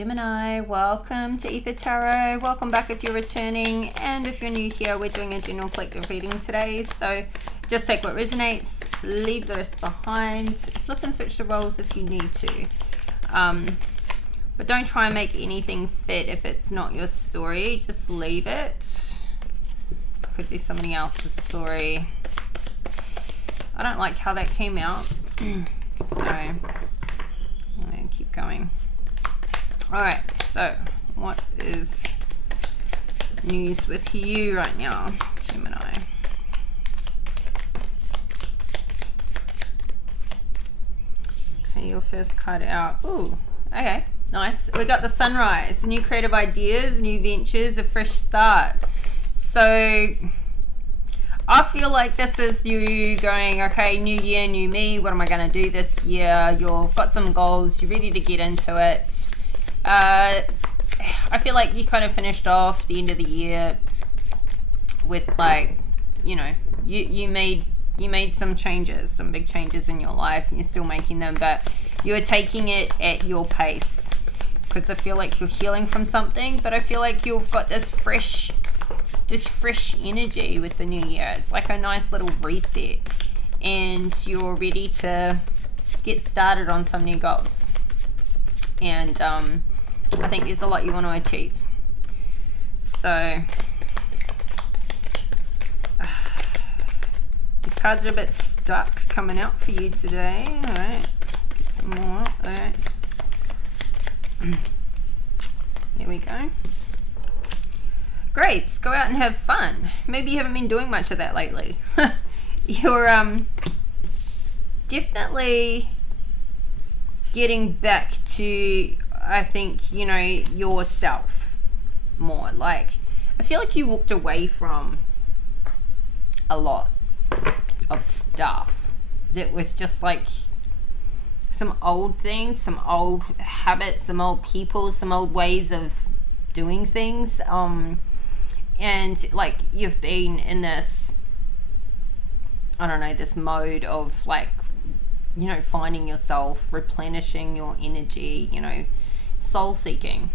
Gemini, welcome to Ether Tarot. Welcome back if you're returning, and if you're new here, we're doing a general collective reading today. So just take what resonates, leave the rest behind, flip and switch the roles if you need to. But don't try and make anything fit if it's not your story. Just leave it. Could be somebody else's story. I don't like how that came out. So I'm going to keep going. Alright, so what is news with you right now, Gemini? Okay, your first card out. Ooh, okay, nice. We got the sunrise, new creative ideas, new ventures, a fresh start. So I feel like this is you going, okay, new year, new me. What am I going to do this year? You've got some goals. You're ready to get into it. I feel like you kind of finished off the end of the year with, like, you know, you made some changes, some big changes in your life, and you're still making them, but you're taking it at your pace, because I feel like you're healing from something. But I feel like you've got this fresh energy with the new year. It's like a nice little reset, and you're ready to get started on some new goals. And I think there's a lot you want to achieve. So these cards are a bit stuck coming out for you today. All right, get some more. All right, here we go. Grapes, go out and have fun. Maybe you haven't been doing much of that lately. You're definitely getting back to, I think, you know, yourself more. Like, I feel like you walked away from a lot of stuff that was just like some old things, some old habits, some old people, some old ways of doing things. And like, you've been in this, I don't know, this mode of, like, you know, finding yourself, replenishing your energy, you know, soul seeking.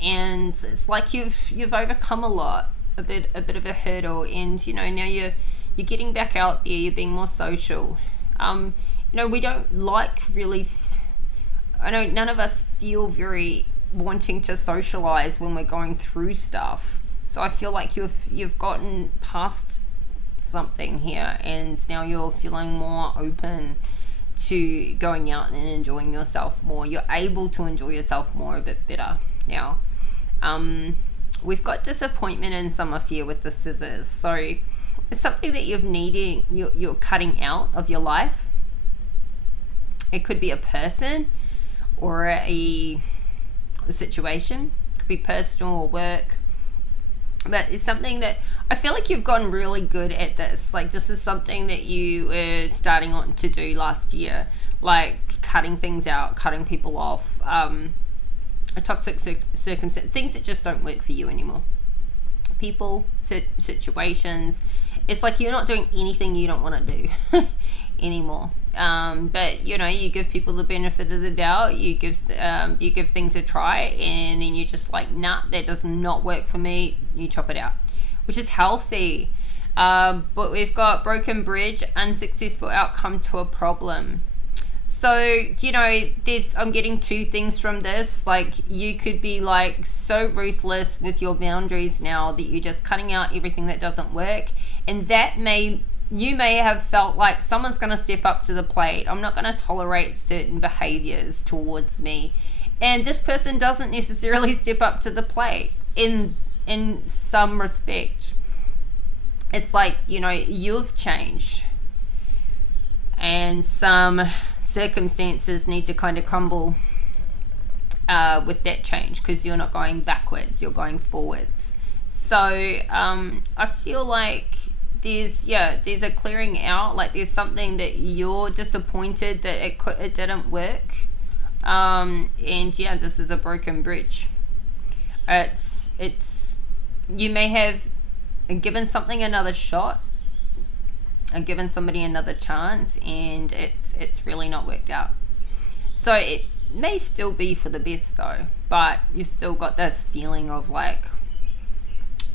And it's like you've overcome a lot, a bit of a hurdle, and, you know, now you're getting back out there, you're being more social. You know, we don't like really I know none of us feel very wanting to socialize when we're going through stuff. So I feel like you've gotten past something here, and now you're feeling more open to going out and enjoying yourself more. You're able to enjoy yourself more a bit better now. We've got disappointment and summer fear with the scissors. So it's something that you're cutting out of your life. It could be a person or a situation. It could be personal or work. But it's something that I feel like you've gotten really good at this. Like, this is something that you were starting on to do last year, like cutting things out, cutting people off, a toxic circumstance, things that just don't work for you anymore. People, situations. It's like you're not doing anything you don't want to do anymore. But, you know, you give people the benefit of the doubt. You give things a try, and then you're just like, nah, that does not work for me. You chop it out, which is healthy. But we've got broken bridge, unsuccessful outcome to a problem. So, you know, I'm getting two things from this. Like, you could be like so ruthless with your boundaries now that you're just cutting out everything that doesn't work, and you may have felt like someone's going to step up to the plate. I'm not going to tolerate certain behaviors towards me. And this person doesn't necessarily step up to the plate in some respect. It's like, you know, you've changed, and some circumstances need to kind of crumble with that change, because you're not going backwards, you're going forwards. So I feel like there's a clearing out. Like, there's something that you're disappointed that it didn't work, and yeah, this is a broken bridge. It's you may have given something another shot, or given somebody another chance, and it's really not worked out. So may still be for the best though, but you've still got this feeling of like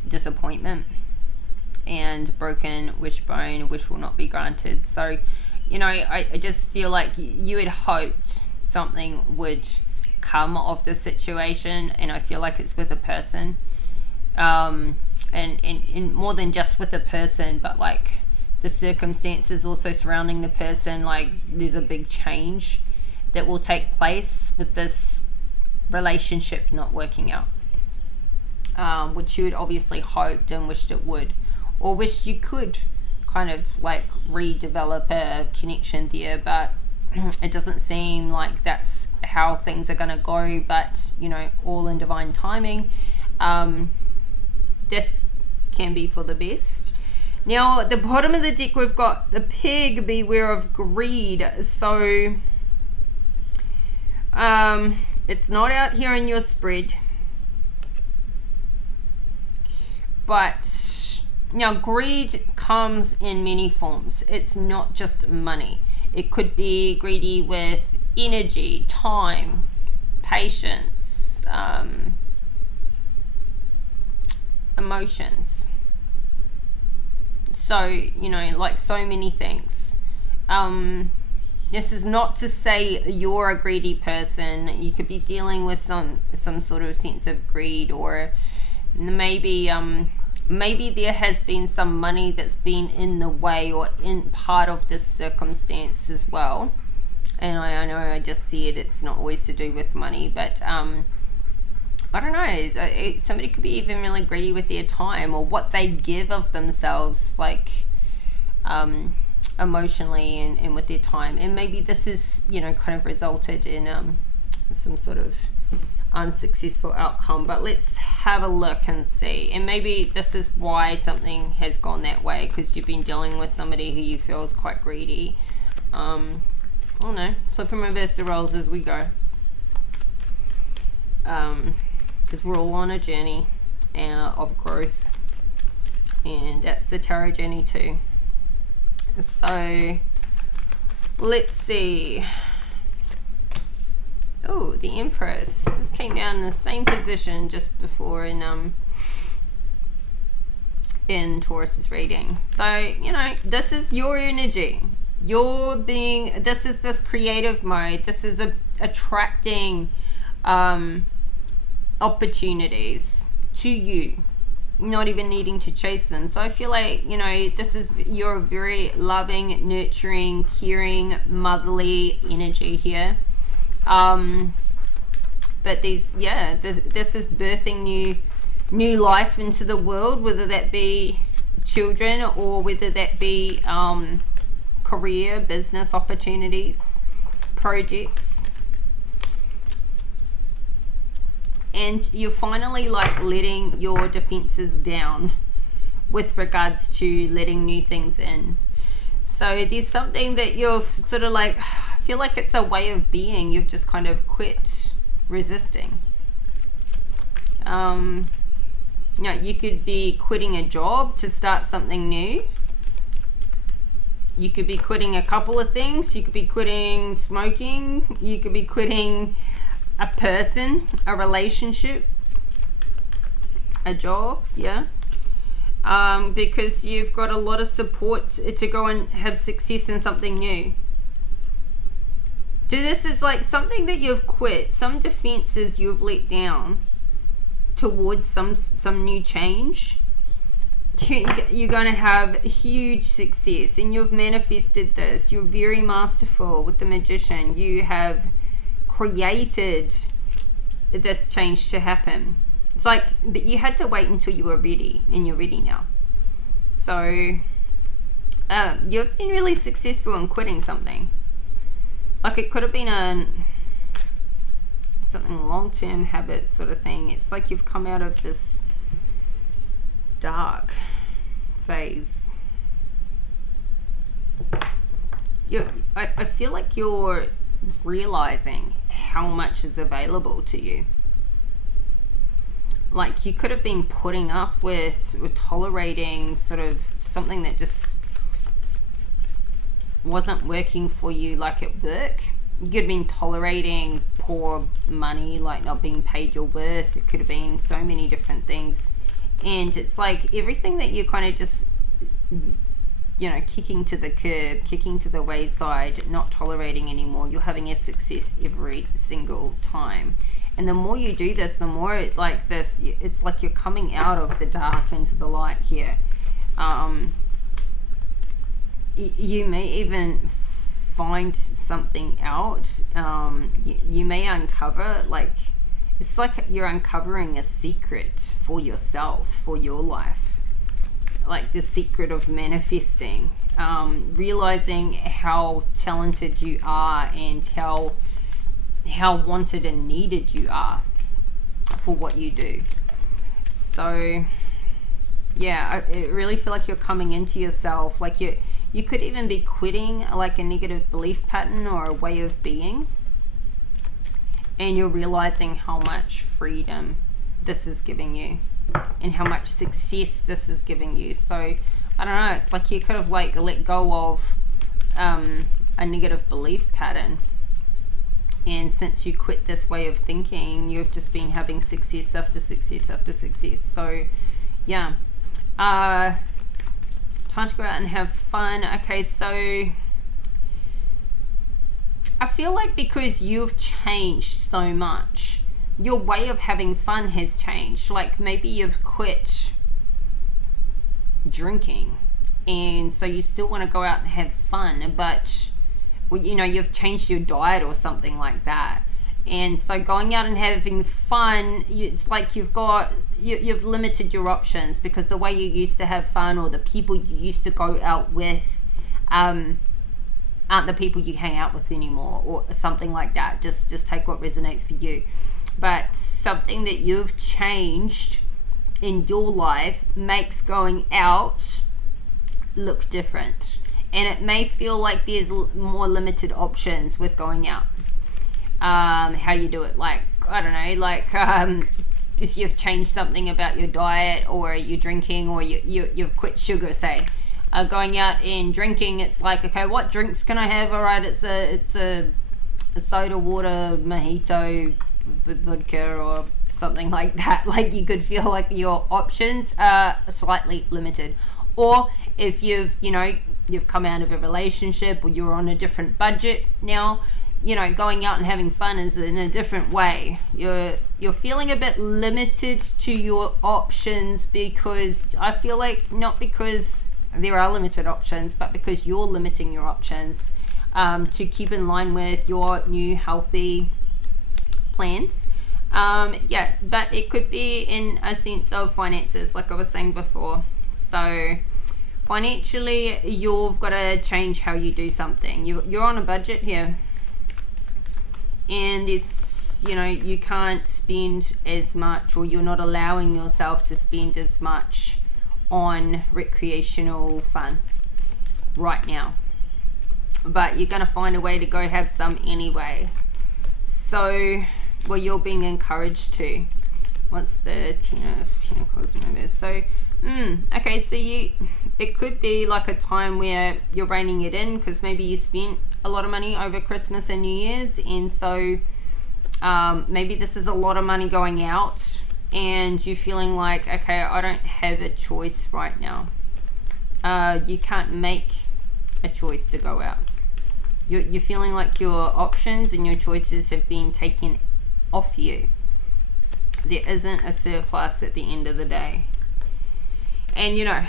disappointment and broken wishbone, wish will not be granted. So, you know, I just feel like you had hoped something would come of the situation, and I feel like it's with a person, and more than just with the person, but like the circumstances also surrounding the person. Like there's a big change that will take place with this relationship not working out, which you had obviously hoped and wished it would, or wished you could kind of like redevelop a connection there, but it doesn't seem like that's how things are going to go. But you know, all in divine timing, this can be for the best. Now at the bottom of the deck we've got the pig, beware of greed. So it's not out here in your spread, but now greed comes in many forms. It's not just money. It could be greedy with energy, time, patience, emotions. So, you know, like so many things. This is not to say you're a greedy person. You could be dealing with some sort of sense of greed, or maybe there has been some money that's been in the way or in part of this circumstance as well. And I know I just see it's not always to do with money, but I don't know, somebody could be even really greedy with their time or what they give of themselves, like emotionally and with their time. And maybe this is, you know, kind of resulted in some sort of unsuccessful outcome. But let's have a look and see. And maybe this is why something has gone that way, because you've been dealing with somebody who you feel is quite greedy. I don't know, flip and reverse the roles as we go, because we're all on a journey of growth, and that's the tarot journey too. So let's see. Oh, the Empress. This came down in the same position just before in Taurus's reading. So, you know, this is your energy. You're being, this is this creative mode. This is attracting opportunities to you, not even needing to chase them. So I feel like, you know, this is your very loving, nurturing, caring, motherly energy here. But these, yeah, this is birthing new life into the world, whether that be children or whether that be career, business opportunities, projects. And you're finally like letting your defenses down with regards to letting new things in. So there's something that you've sort of like, I feel like it's a way of being. You've just kind of quit resisting. You know, you could be quitting a job to start something new. You could be quitting a couple of things. You could be quitting smoking. You could be quitting a person, a relationship, a job, yeah. Because you've got a lot of support to go and have success in something new. So this is like something that you've quit, some defenses you've let down towards some new change. You're going to have huge success, and you've manifested this. You're very masterful with the Magician. You have created this change to happen. It's like, but you had to wait until you were ready, and you're ready now. So you've been really successful in quitting something. Like it could have been something long-term habit sort of thing. It's like you've come out of this dark phase. I feel like you're realizing how much is available to you. Like you could have been putting up with tolerating sort of something that just wasn't working for you like at work, You could have been tolerating poor money, like not being paid your worth. It could have been so many different things. And it's like everything that you kind of just, you know, kicking to the curb, kicking to the wayside, not tolerating anymore. You're having a success every single time. And the more you do this, the more it's like this, it's like you're coming out of the dark into the light here. You may even find something out. You may uncover, like, it's like you're uncovering a secret for yourself, for your life. Like the secret of manifesting. Realizing how talented you are and how wanted and needed you are for what you do. So yeah, I really feel like you're coming into yourself. Like you could even be quitting like a negative belief pattern or a way of being, and you're realizing how much freedom this is giving you and how much success this is giving you. So I don't know, it's like you could have like let go of a negative belief pattern, and since you quit this way of thinking, you've just been having success after success after success. So yeah, time to go out and have fun. Okay, so I feel like because you've changed so much, your way of having fun has changed. Like maybe you've quit drinking, and so you still want to go out and have fun, but well, you know, you've changed your diet or something like that. And so going out and having fun, it's like you've limited your options, because the way you used to have fun or the people you used to go out with aren't the people you hang out with anymore, or something like that. Just take what resonates for you. But something that you've changed in your life makes going out look different, and it may feel like there's more limited options with going out. How you do it, like, I don't know, like if you've changed something about your diet, or you're drinking, or you've quit sugar, say, going out and drinking, it's like, okay, what drinks can I have? All right, it's a soda water mojito with vodka or something like that. Like you could feel like your options are slightly limited. Or if you've come out of a relationship, or you're on a different budget now, you know, going out and having fun is in a different way. You're feeling a bit limited to your options, because I feel like not because there are limited options, but because you're limiting your options to keep in line with your new healthy plans. Yeah, but it could be in a sense of finances, like I was saying before. So financially, you've got to change how you do something. You're on a budget here, and this, you know, you can't spend as much, or you're not allowing yourself to spend as much on recreational fun right now, but you're going to find a way to go have some anyway. So, well, you're being encouraged to. What's the Ten of Pentacles reverse? So okay, so it could be like a time where you're reining it in, because maybe you spent a lot of money over Christmas and New Year's, and so maybe this is a lot of money going out, and you're feeling like, okay, I don't have a choice right now. You can't make a choice to go out. You're feeling like your options and your choices have been taken off you. There isn't a surplus at the end of the day. And you know,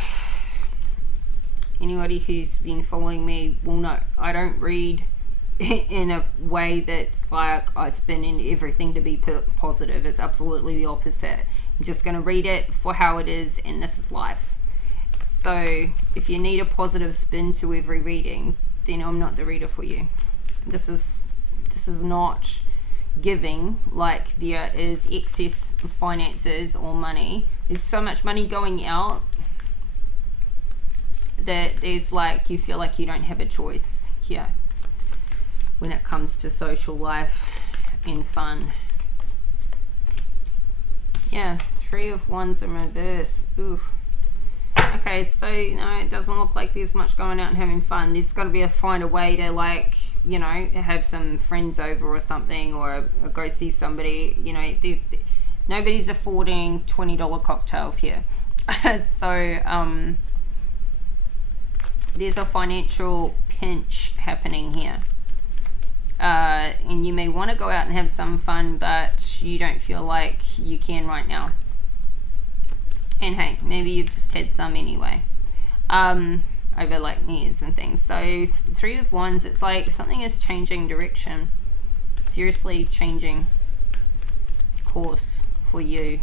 anybody who's been following me will know I don't read in a way that's like I spin in everything to be positive. It's absolutely the opposite. I'm just going to read it for how it is, and this is life. So if you need a positive spin to every reading, then I'm not the reader for you. This is not giving like there is excess finances or money. There's so much money going out that there's like, you feel like you don't have a choice here when it comes to social life and fun. Yeah, 3 of Wands in reverse. Ooh. Okay, Okay, so no, it doesn't look like there's much going out and having fun. There's got to find a way to, like, you know, have some friends over or something, or go see somebody. You know, nobody's affording $20 cocktails here. So there's a financial pinch happening here. And you may want to go out and have some fun, but you don't feel like you can right now. And hey, maybe you've just had some anyway, over like years and things. So 3 of Wands, it's like something is changing direction, seriously changing course for you.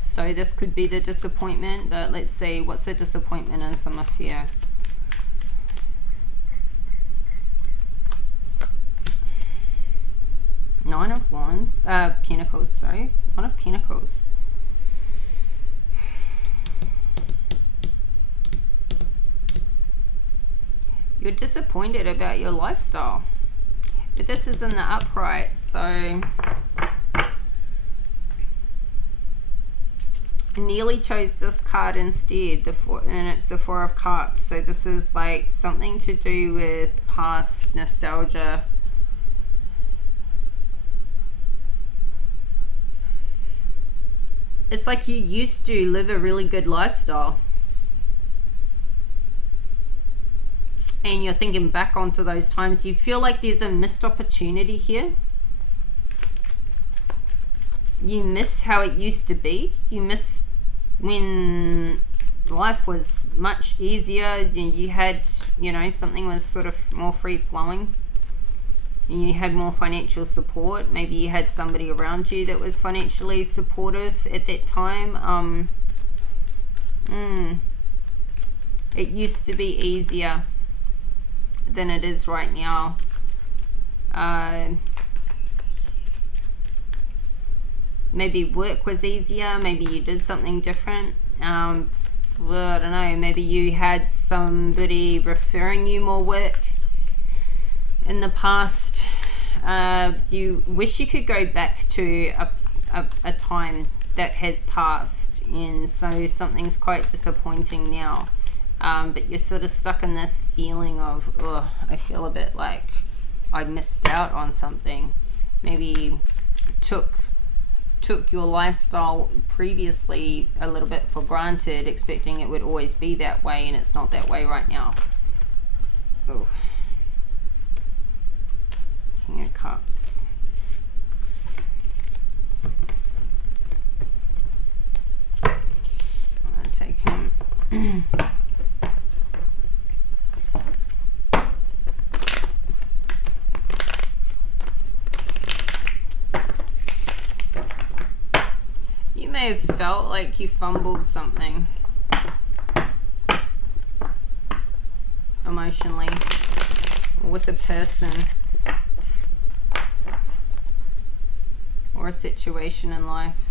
So this could be the disappointment, but let's see, what's the disappointment in some affair? Nine of Wands, Pentacles, sorry, 1 of Pentacles. You're disappointed about your lifestyle, but this is in the upright, so I nearly chose this card instead, and it's the 4 of Cups. So this is like something to do with past nostalgia. It's like you used to live a really good lifestyle, and you're thinking back onto those times. You feel like there's a missed opportunity here. You miss how it used to be. You miss when life was much easier. You had, you know, something was sort of more free flowing. You had more financial support. Maybe you had somebody around you that was financially supportive at that time. It used to be easier than it is right now. Maybe work was easier. Maybe you did something different. Well, I don't know. Maybe you had somebody referring you more work in the past. You wish you could go back to a time that has passed, and so something's quite disappointing now. But you're sort of stuck in this feeling of, oh, I feel a bit like I missed out on something. Maybe took your lifestyle previously a little bit for granted, expecting it would always be that way, and it's not that way right now. Oh. King of Cups. I'm going to take him. You may have felt like you fumbled something emotionally, or with a person, or a situation in life.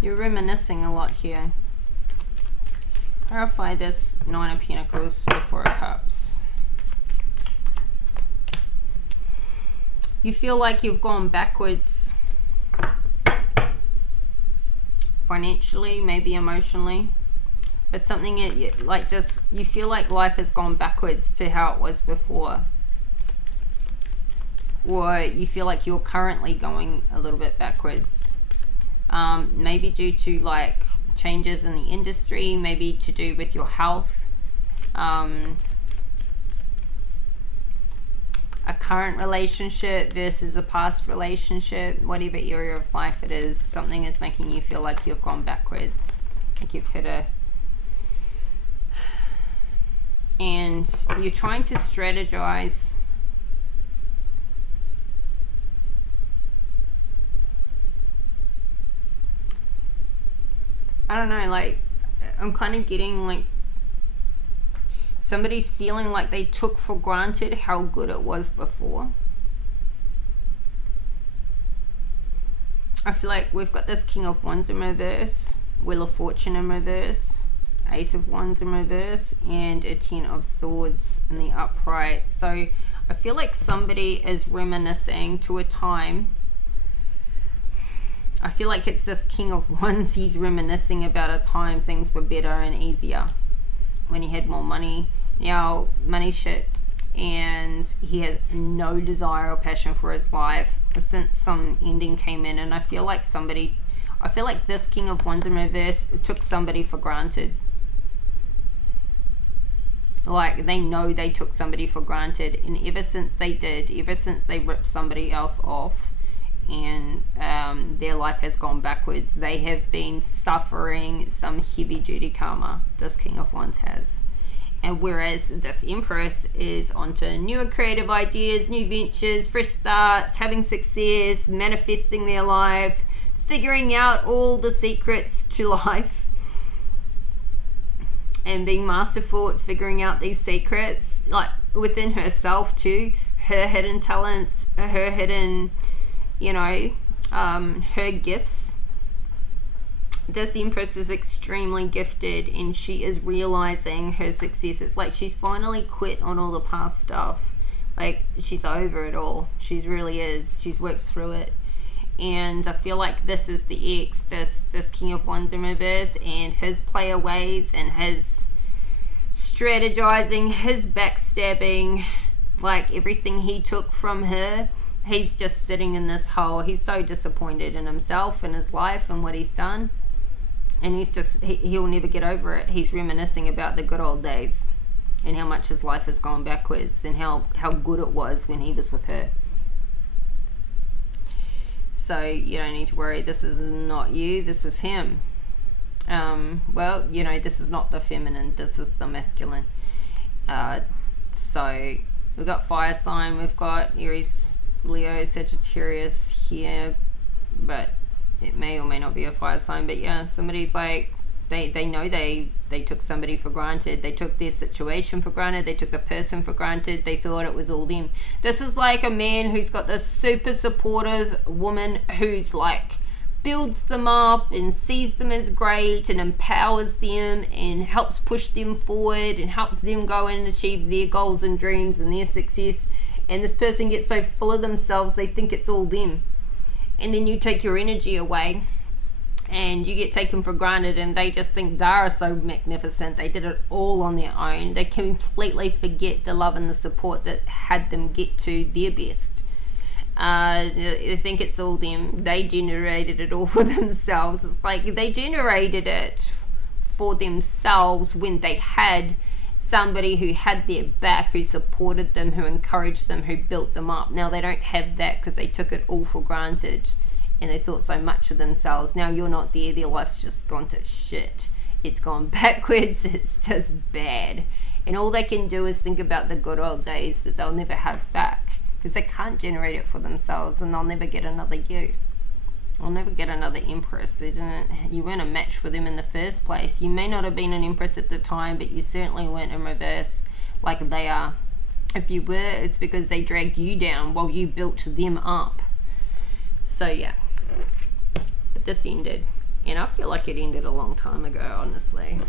You're reminiscing a lot here. Clarify this 9 of Pentacles to the 4 of Cups. You feel like you've gone backwards financially, maybe emotionally, but something like just you feel like life has gone backwards to how it was before, or you feel like you're currently going a little bit backwards, maybe due to like changes in the industry, maybe to do with your health, a current relationship versus a past relationship, whatever area of life it is, something is making you feel like you've gone backwards, like you've hit a, and you're trying to strategize. I don't know, like I'm kind of getting like somebody's feeling like they took for granted how good it was before. I feel like we've got this King of Wands in reverse, Wheel of Fortune in reverse, Ace of Wands in reverse, and a 10 of Swords in the upright. So I feel like somebody is reminiscing to a time I feel like it's this King of Wands. He's reminiscing about a time things were better and easier when he had more money. Now money shit, and he had no desire or passion for his life since some ending came in. And I feel like this King of Wands in reverse took somebody for granted. Like, they know they took somebody for granted, and ever since they ripped somebody else off, and their life has gone backwards, they have been suffering some heavy duty karma. This King of Wands has. And whereas this Empress is onto newer creative ideas, new ventures, fresh starts, having success, manifesting their life, figuring out all the secrets to life, and being masterful at figuring out these secrets, like within herself too, her hidden talents, her hidden, her gifts. This Empress is extremely gifted, and she is realizing her success. It's like she's finally quit on all the past stuff. Like, she's over it all. She really is. She's worked through it. And I feel like this is the ex, this King of Wands in reverse, and his player ways and his strategizing, his backstabbing, like everything he took from her. He's just sitting in this hole. He's so disappointed in himself and his life and what he's done. And he'll never get over it. He's reminiscing about the good old days and how much his life has gone backwards and how good it was when he was with her. So you don't need to worry. This is not you. This is him. This is not the feminine. This is the masculine. So we've got fire sign. We've got Aries, Leo, Sagittarius here. But it may or may not be a fire sign. But yeah, somebody's like, they know they took somebody for granted. They took their situation for granted. They took the person for granted. They thought it was all them. This is like a man who's got this super supportive woman who's like builds them up and sees them as great and empowers them and helps push them forward and helps them go and achieve their goals and dreams and their success. And this person gets so full of themselves, they think it's all them. And then you take your energy away and you get taken for granted, and they just think they're so magnificent. They did it all on their own. They completely forget the love and the support that had them get to their best. They think it's all them. They generated it all for themselves. It's like they generated it for themselves when they had somebody who had their back, who supported them, who encouraged them, who built them up. Now they don't have that because they took it all for granted and they thought so much of themselves. Now you're not there. Their life's just gone to shit. It's gone backwards. It's just bad. And all they can do is think about the good old days that they'll never have back because they can't generate it for themselves, and they'll never get another you. I'll never get another Empress. You weren't a match for them in the first place. You may not have been an Empress at the time, but you certainly weren't in reverse like they are. If you were, it's because they dragged you down while you built them up. So yeah, but this ended, and I feel like it ended a long time ago, honestly.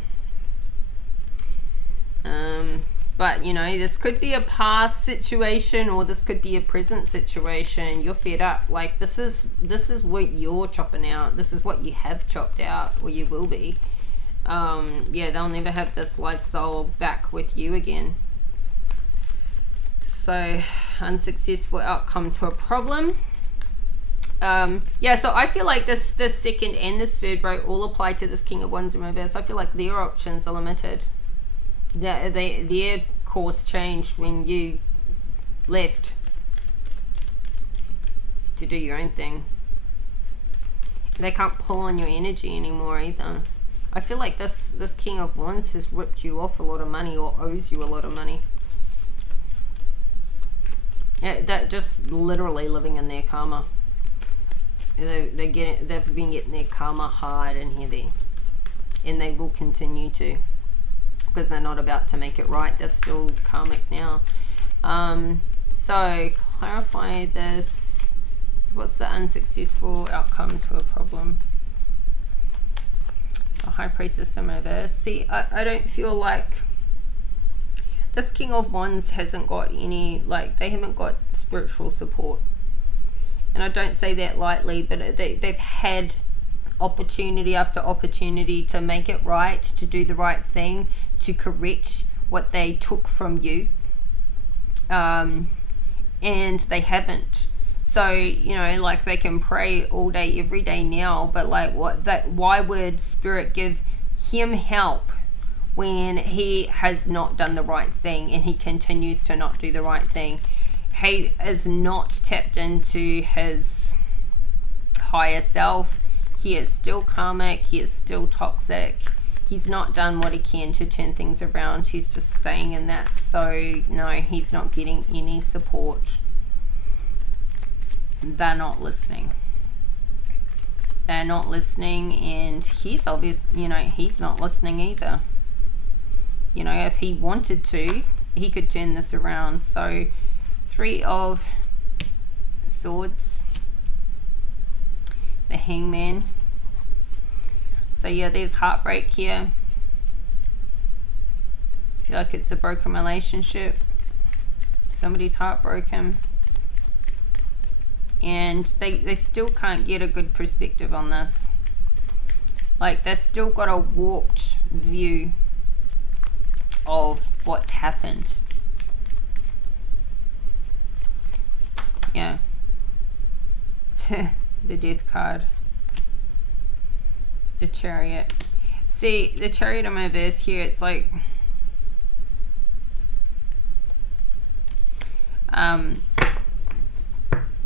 But this could be a past situation, or this could be a present situation. You're fed up. Like, this is what you're chopping out. This is what you have chopped out, or you will be. They'll never have this lifestyle back with you again. So, unsuccessful outcome to a problem. So I feel like this second and this third row all apply to this King of Wands in reverse. I feel like their options are limited. Their course changed when you left to do your own thing. They can't pull on your energy anymore either. I feel like this King of Wands has ripped you off a lot of money or owes you a lot of money. Yeah, that just literally living in their karma. They've been getting their karma hard and heavy, and they will continue to, because they're not about to make it right. They're still karmic now. So clarify this. So what's the unsuccessful outcome to a problem? A High Priestess in reverse. See, I don't feel like this King of Wands hasn't got any, like, they haven't got spiritual support. And I don't say that lightly, but they've had opportunity after opportunity to make it right, to do the right thing, to correct what they took from you, and they haven't. So, you know, like, they can pray all day every day now, but like, why would Spirit give him help when he has not done the right thing, and he continues to not do the right thing? He is not tapped into his higher self. He is still karmic. He is still toxic. He's not done what he can to turn things around. He's just staying in that. So no, he's not getting any support. They're not listening. They're not listening, and he's obvious, you know, he's not listening either. You know, if he wanted to, he could turn this around. So 3 of Swords, the Hangman. So yeah, there's heartbreak here. I feel like it's a broken relationship. Somebody's heartbroken. And they still can't get a good perspective on this. Like, they've still got a warped view of what's happened. Yeah. The Death card. The Chariot. See, the Chariot in my verse here, it's like,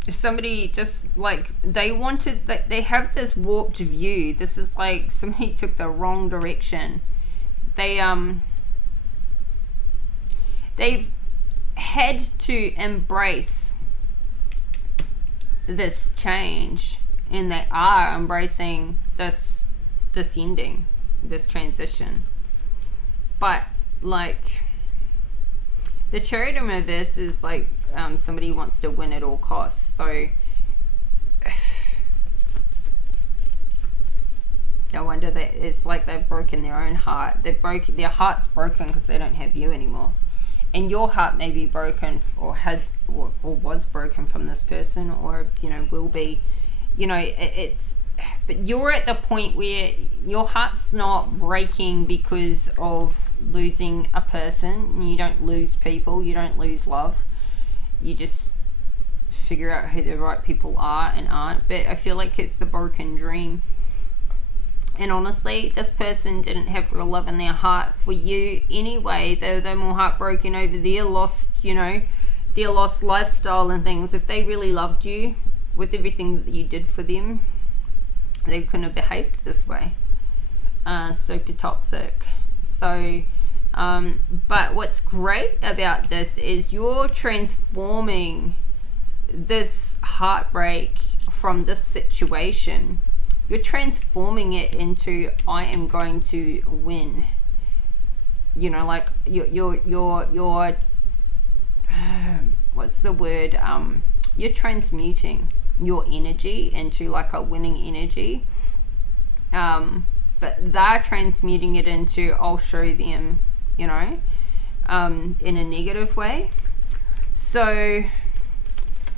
somebody just, like, they have this warped view. This is like somebody took the wrong direction. They've had to embrace this change, and they are embracing this ending, this transition. But like, the Chariot in reverse is like, somebody wants to win at all costs. So I wonder, that it's like they've broken their own heart. Their heart's broken because they don't have you anymore, and your heart may be broken, or was broken from this person, or, you know, will be. You know, but you're at the point where your heart's not breaking because of losing a person. You don't lose people. You don't lose love. You just figure out who the right people are and aren't. But I feel like it's the broken dream. And honestly, this person didn't have real love in their heart for you anyway. They're more heartbroken over their lost, you know, their lost lifestyle and things. If they really loved you with everything that you did for them, they couldn't have behaved this way. Super toxic. So, but what's great about this is you're transforming this heartbreak from this situation. You're transforming it into, I am going to win. You know, like, you're what's the word? You're transmuting your energy into like a winning energy. But they're transmuting it into, I'll show them, you know, in a negative way. So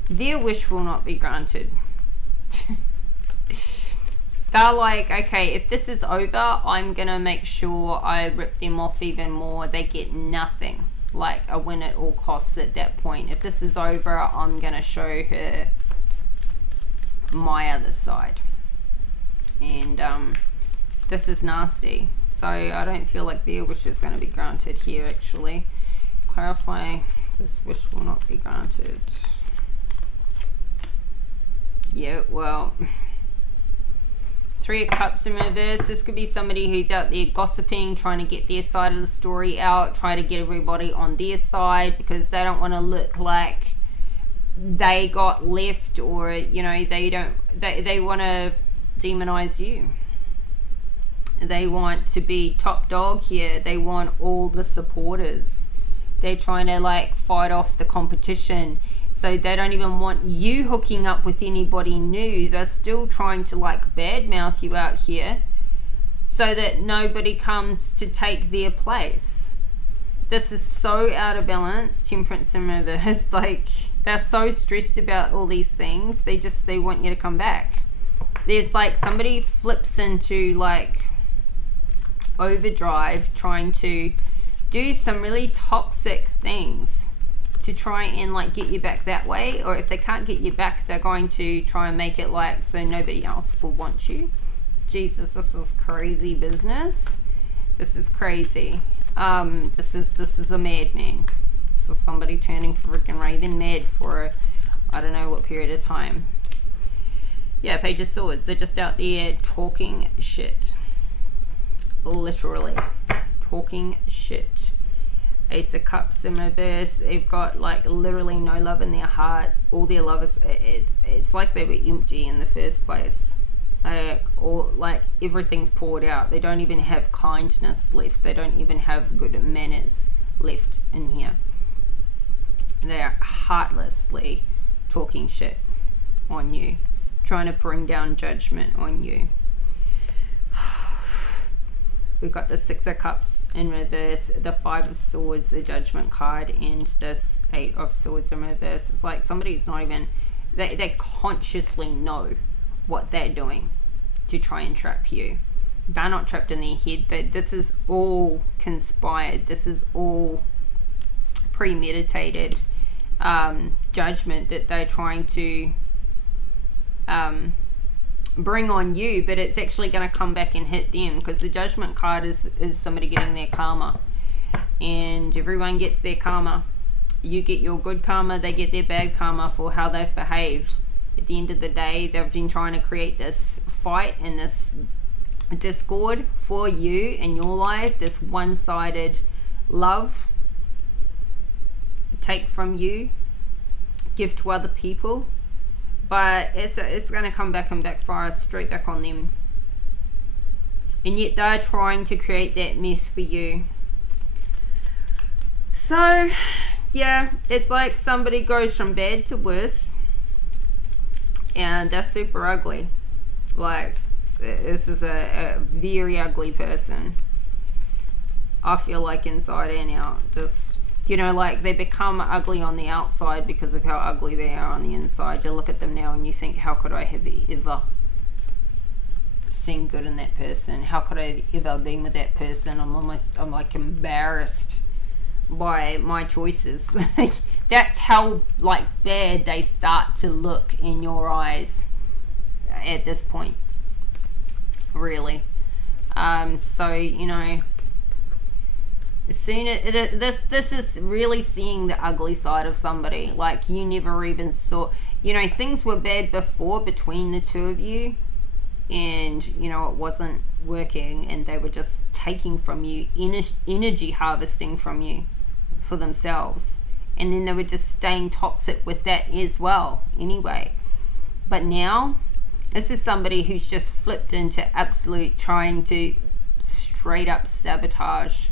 their wish will not be granted. They're like, okay, if this is over, I'm gonna make sure I rip them off even more. They get nothing, like a win at all costs at that point. If this is over, I'm gonna show her my other side. And this is nasty. So I don't feel like their wish is going to be granted here, actually. Clarify, this wish will not be granted. Yeah, well, 3 of Cups in reverse. This could be somebody who's out there gossiping, trying to get their side of the story out, trying to get everybody on their side because they don't want to look like they got left, or, you know, they want to demonize you. They want to be top dog here. They want all the supporters. They're trying to like fight off the competition. So they don't even want you hooking up with anybody new. They're still trying to like badmouth you out here so that nobody comes to take their place. This is so out of balance. Temperance in reverse. Like, They're so stressed about all these things. They want you to come back. There's like somebody flips into like overdrive trying to do some really toxic things to try and like get you back that way. Or if they can't get you back, they're going to try and make it like so nobody else will want you. Jesus, this is crazy business. This is crazy. This is a madman. This is somebody turning freaking raving mad for I don't know what period of time. Yeah, Page of Swords. They're just out there talking shit. Literally talking shit. Ace of Cups in reverse. They've got like literally no love in their heart. All their love is it's like they were empty in the first place. Or like everything's poured out. They don't even have kindness left. They don't even have good manners left in here. They're heartlessly talking shit on you, trying to bring down judgment on you. We've got the Six of Cups in reverse, the Five of Swords, the Judgment card, and this Eight of Swords in reverse. It's like somebody's not even, they consciously know what they're doing to try and trap you. They're not trapped in their head. This is all conspired. This is all premeditated judgment that they're trying to bring on you, but it's actually going to come back and hit them, because the Judgment card is somebody getting their karma, and everyone gets their karma. You get your good karma, they get their bad karma for how they've behaved. At the end of the day, they've been trying to create this fight and this discord for you in your life, this one-sided love, take from you, give to other people. But it's going to come back and backfire straight back on them. And yet they're trying to create that mess for you. So, yeah, it's like somebody goes from bad to worse. And they're super ugly. Like, this is a very ugly person. I feel like inside and out. Just, you know, like they become ugly on the outside because of how ugly they are on the inside. You look at them now and you think, how could I have ever seen good in that person? How could I have ever been with that person? I'm like embarrassed by my choices. That's how like bad they start to look in your eyes at this point, really. So, you know, this is really seeing the ugly side of somebody. Like, you never even saw, you know, things were bad before between the two of you, and you know it wasn't working, and they were just taking from you, energy harvesting from you for themselves, and then they were just staying toxic with that as well anyway. But now this is somebody who's just flipped into absolute trying to straight up sabotage.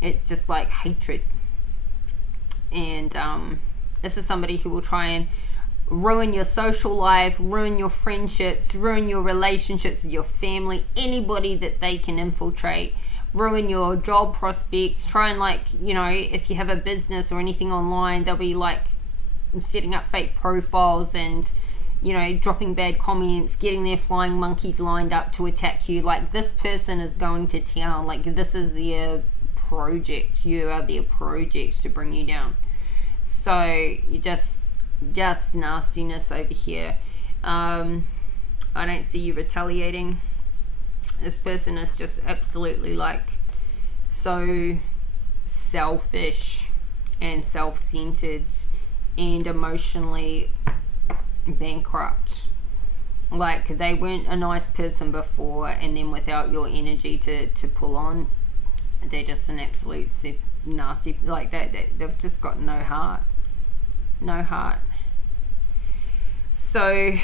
It's just like hatred. And this is somebody who will try and ruin your social life, ruin your friendships, ruin your relationships with your family, anybody that they can infiltrate, ruin your job prospects, try and, like, you know, if you have a business or anything online, they'll be like setting up fake profiles and, you know, dropping bad comments, getting their flying monkeys lined up to attack you. Like, this person is going to town. Like, this is their project. You are their project to bring you down. So you just nastiness over here. I don't see you retaliating. This person is just absolutely like so selfish and self-centered and emotionally bankrupt. Like, they weren't a nice person before, and then without your energy to pull on, they're just an absolute nasty, like that. They've just got no heart. So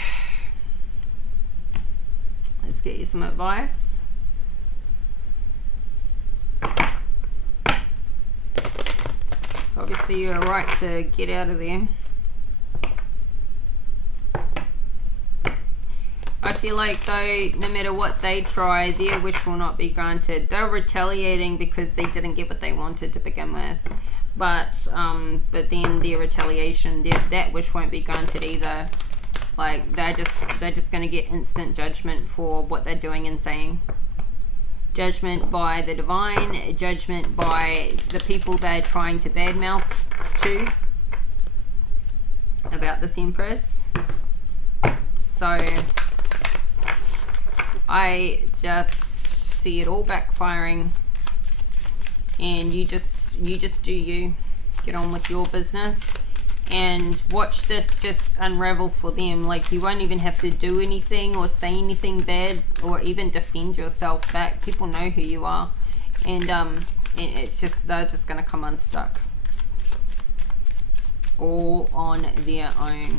let's get you some advice. So obviously you're right to get out of there. I feel like, though, no matter what they try, their wish will not be granted. They're retaliating because they didn't get what they wanted to begin with. but then their retaliation, that wish won't be granted either. Like they're just going to get instant judgment for what they're doing and saying. Judgment by the divine, judgment by the people they're trying to badmouth to about this Empress. So I just see it all backfiring, and you just do you. Get on with your business and watch this just unravel for them. Like, you won't even have to do anything or say anything bad or even defend yourself back. People know who you are, and it's just, they're just going to come unstuck all on their own.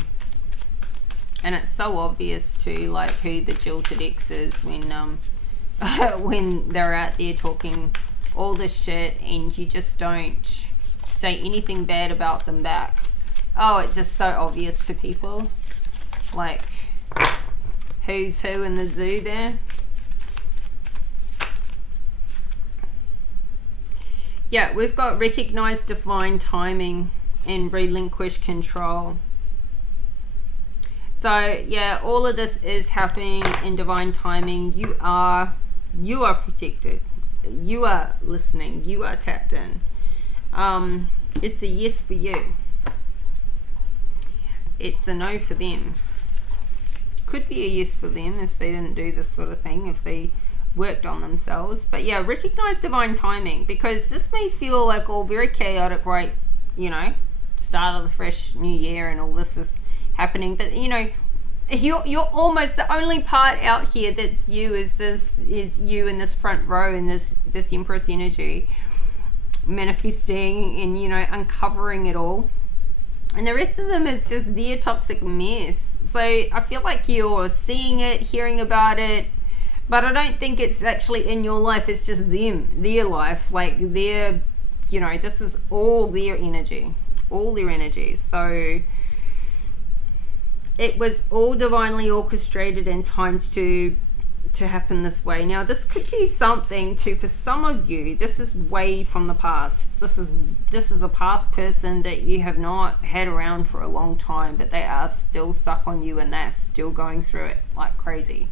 And it's so obvious too, like, who the jilted ex is when when they're out there talking all this shit and you just don't say anything bad about them back. Oh, it's just so obvious to people. Like, who's who in the zoo there. Yeah, we've got recognize divine timing and relinquish control. So yeah, all of this is happening in divine timing. You are protected. You are listening. You are tapped in. It's a yes for you. It's a no for them. Could be a yes for them if they didn't do this sort of thing, if they worked on themselves. But yeah, recognize divine timing, because this may feel like all very chaotic, right? You know, start of the fresh new year and all this is happening, but you know, you're almost the only part out here that's you is you in this front row in this Empress energy, manifesting and, you know, uncovering it all, and the rest of them is just their toxic mess. So I feel like you're seeing it, hearing about it, but I don't think it's actually in your life. It's just them, their life, like their, you know, this is all their energy, all their energy. So it was all divinely orchestrated and timed to happen this way. Now, this could be something too, for some of you, this is way from the past. This is a past person that you have not had around for a long time, but they are still stuck on you and they're still going through it like crazy.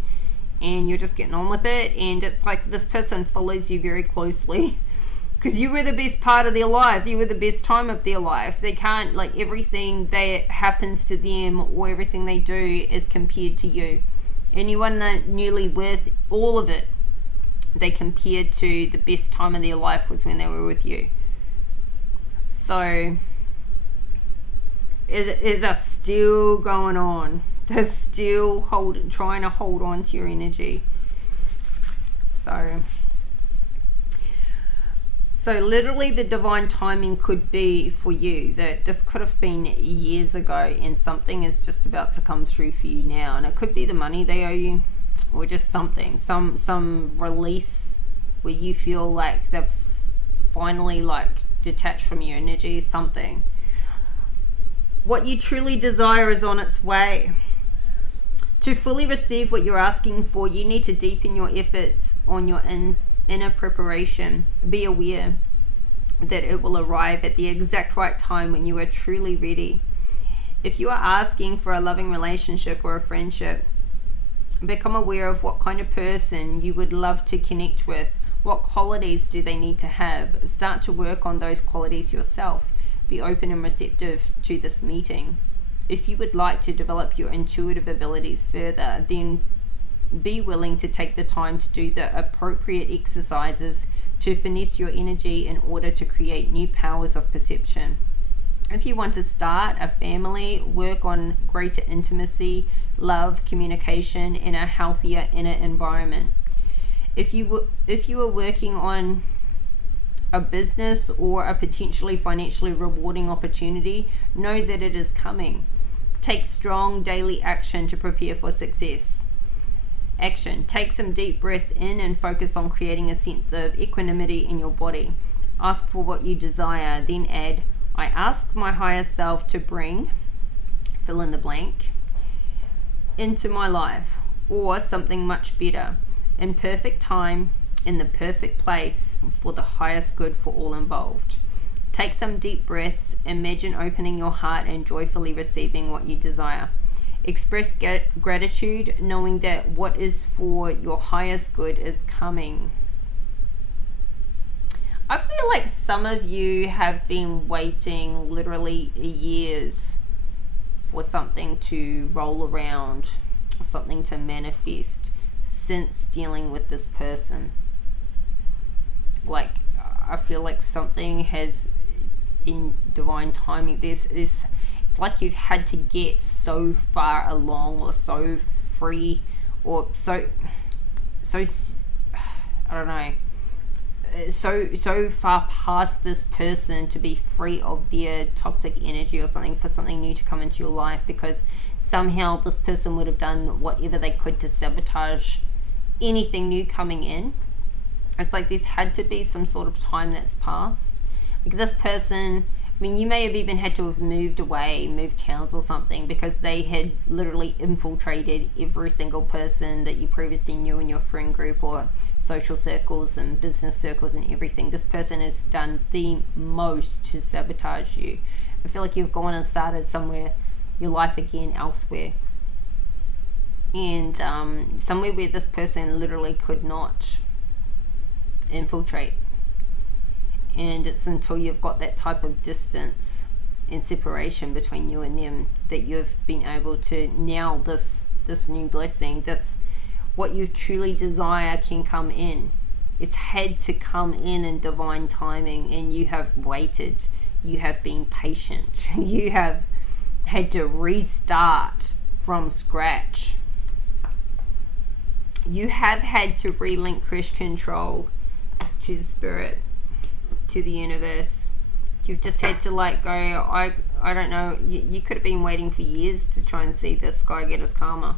And you're just getting on with it, and it's like this person follows you very closely because you were the best part of their lives. You were the best time of their life. They can't, like, everything that happens to them or everything they do is compared to you. Anyone that newly with, all of it, they compared to the best time of their life was when they were with you. So they're still going on. They're still trying to hold on to your energy. So literally the divine timing could be for you that this could have been years ago and something is just about to come through for you now. And it could be the money they owe you, or just something, some release where you feel like they've finally, like, detached from your energy, something. What you truly desire is on its way. To fully receive what you're asking for, you need to deepen your efforts on your inner preparation. Be aware that it will arrive at the exact right time when you are truly ready. If you are asking for a loving relationship or a friendship, become aware of what kind of person you would love to connect with. What qualities do they need to have? Start to work on those qualities yourself. Be open and receptive to this meeting. If you would like to develop your intuitive abilities further, then be willing to take the time to do the appropriate exercises to finesse your energy in order to create new powers of perception. If you want to start a family, work on greater intimacy, love, communication in a healthier inner environment. If you are working on a business or a potentially financially rewarding opportunity, know that it is coming. Take strong daily action to prepare for success. Action. Take some deep breaths in and focus on creating a sense of equanimity in your body. Ask for what you desire, then add, I ask my higher self to bring, fill in the blank, into my life, or something much better, in perfect time, in the perfect place, for the highest good for all involved. Take some deep breaths. Imagine opening your heart and joyfully receiving what you desire. Express gratitude, knowing that what is for your highest good is coming. I feel like some of you have been waiting literally years for something to roll around, something to manifest, since dealing with this person. Like, I feel like something has, in divine timing, it's like you've had to get so far along, or so free, or so I don't know, so far past this person to be free of their toxic energy or something, for something new to come into your life, because somehow this person would have done whatever they could to sabotage anything new coming in. It's like there's had to be some sort of time that's passed. Like, this person, I mean, you may have even had to have moved away, moved towns or something, because they had literally infiltrated every single person that you previously knew in your friend group or social circles and business circles and everything. This person has done the most to sabotage you. I feel like you've gone and started somewhere, your life again elsewhere. And somewhere where this person literally could not infiltrate. And it's until you've got that type of distance and separation between you and them that you've been able to, now this new blessing, this what you truly desire can come in. It's had to come in divine timing, and you have waited, you have been patient, you have had to restart from scratch, you have had to relinquish control to the spirit, to the universe. You've just had to let go. I don't know, you could have been waiting for years to try and see this guy get his karma.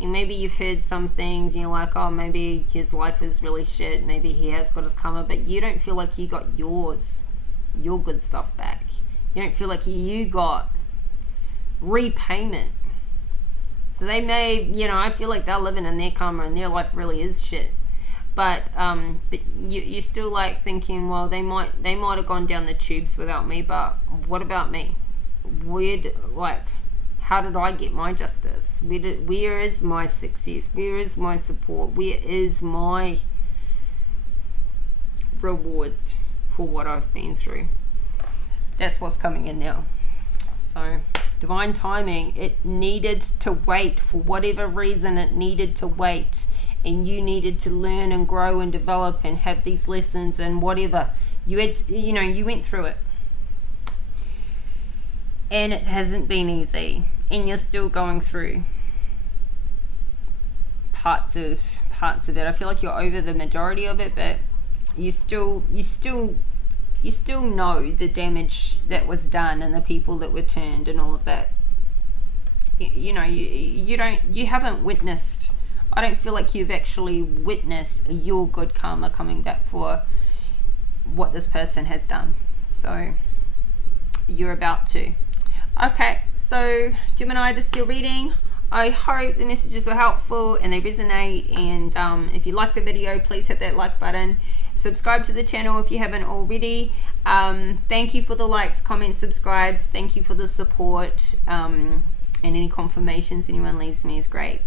And maybe you've heard some things and you're like, oh, maybe his life is really shit, maybe he has got his karma, but you don't feel like you got your good stuff back. You don't feel like you got repayment. So they may, I feel like they're living in their karma and their life really is shit. But you're still like thinking, well, they might have gone down the tubes without me, but what about me? How did I get my justice? Where is my success? Where is my support? Where is my reward for what I've been through? That's what's coming in now. So divine timing, it needed to wait. For whatever reason, it needed to wait. And you needed to learn and grow and develop and have these lessons and whatever. You had, you went through it. And it hasn't been easy. And you're still going through parts of it. I feel like you're over the majority of it, but you still know the damage that was done and the people that were turned and all of that. You haven't witnessed, I don't feel like you've actually witnessed your good karma coming back for what this person has done. So you're about to. Okay, so Gemini, this is your reading. I hope the messages were helpful and they resonate. And if you like the video, please hit that like button. Subscribe to the channel if you haven't already. Thank you for the likes, comments, subscribes. Thank you for the support. And any confirmations anyone leaves me is great.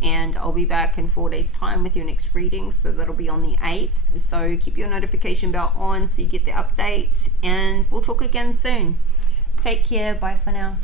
And I'll be back in 4 days time with your next reading, so that'll be on the 8th. So keep your notification bell on so you get the updates, and we'll talk again soon. Take care. Bye for now.